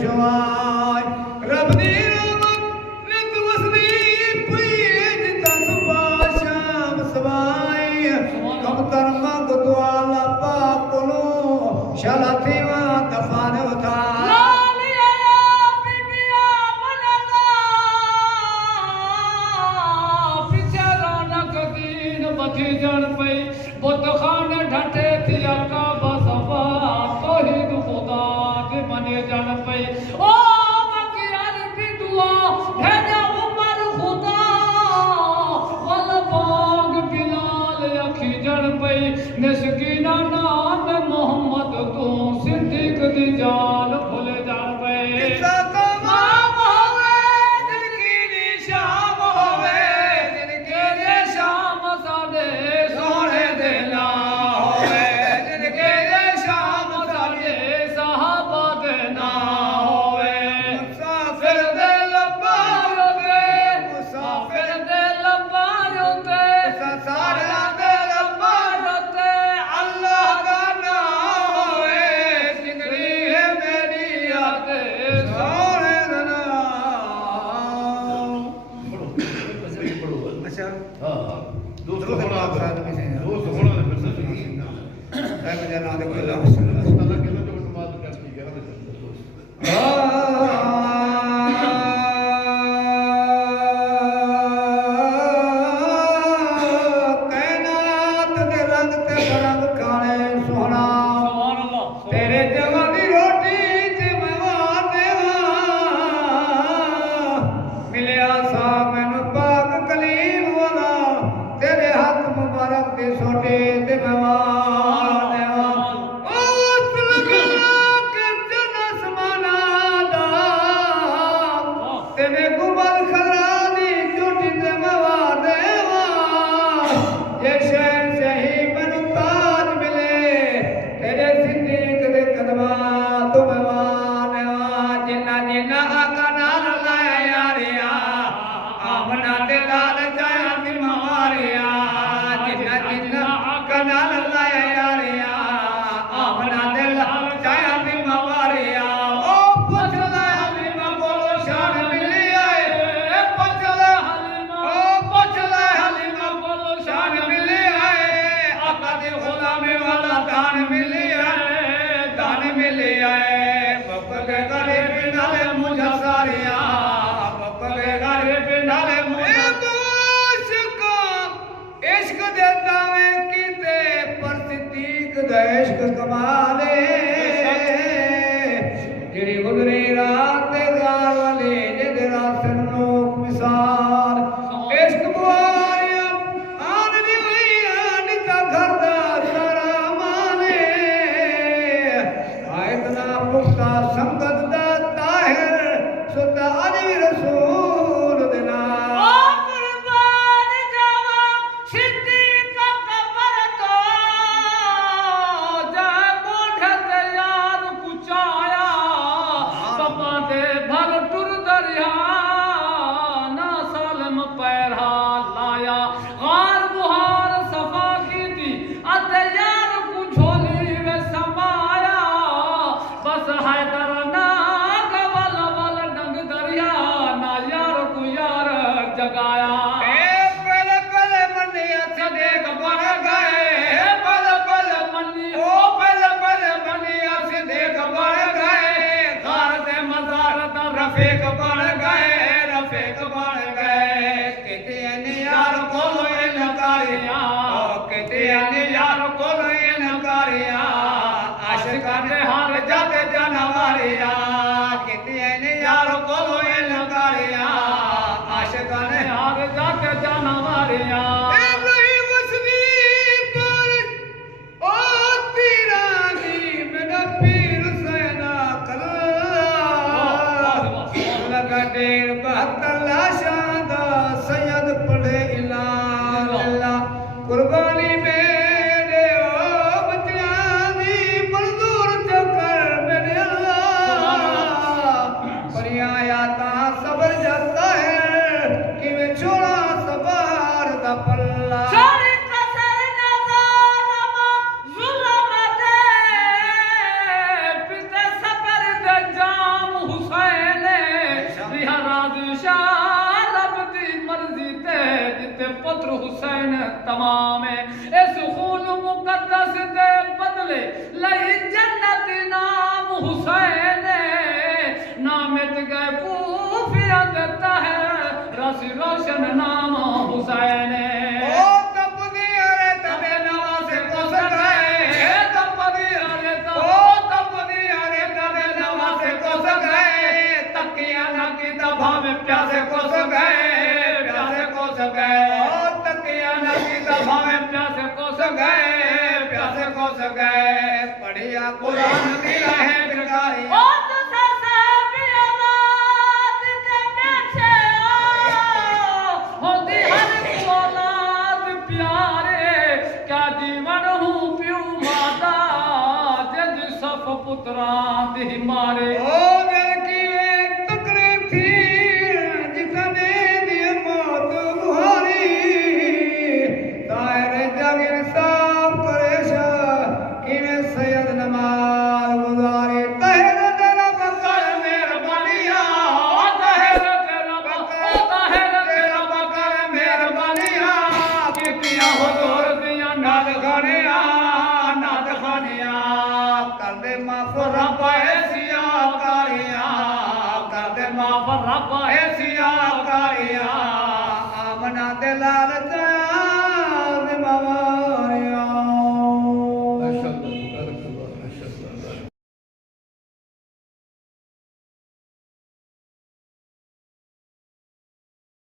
शवाय रब दी रहमत रित वसदी पईज तसबा शाम सवाय कम कर्मा को दुआला पाक लो शाला थीवा दफान उठा जन पे बुत खान ढटे थिया का बसवा तौहीद खुदा के बने जन पे ओ मकियार की दुआ भेजा उमर खुदा वल बाग बिलाल अखी जन पे निस्कीना नाम मोहम्मद तू सिद्दीक दी जान भूल जन पे इश्क कमाले जेड़ी गुजरी रात गाल वाले जिद रात नोक मिसाल इश्क बुआरिया आननी हुई निता घर दा सारा माने आयतना पुख्ता संगत दा ताहिर सुता अली रसूल दिना पुत्र हुसैन तमाम इस खून मुकद्दस दे बदले लई जन्नत नाम हुसैन नाम मिट गए कूफिया देता है रस रोशन नाम हुसैन ओ तपदी अरे तबे नवासे कोस गए तपदी अरे तपदी अरे तबे नवासे कोस गए तकिया ना की दबा में प्यासे कोस गए ओ तकिया ना की दबा में प्यासे कोस गए पढ़िया कुरान दी है बिगाई ओ तुझे से भी औलाद के पीछे होती हर औलाद प्यारे क्या जीवन हूँ प्यू माता जज सफ पुत्रा दी मारे ओ दिल की एक तकलीफ थी जिसने दी मौत बुहारी तारे जग इंसाफ करे किवें सैयद नमाज गुजारी तहर तेरा बकर मेहरबानियां तहर तेरा बकर मेहरबानियां कितियां हुजूर दियां नाद खानियां कर दे माफ रब ऐसिया कारियां कर दे माफ रब ऐसिया कारियां आमना दे लाल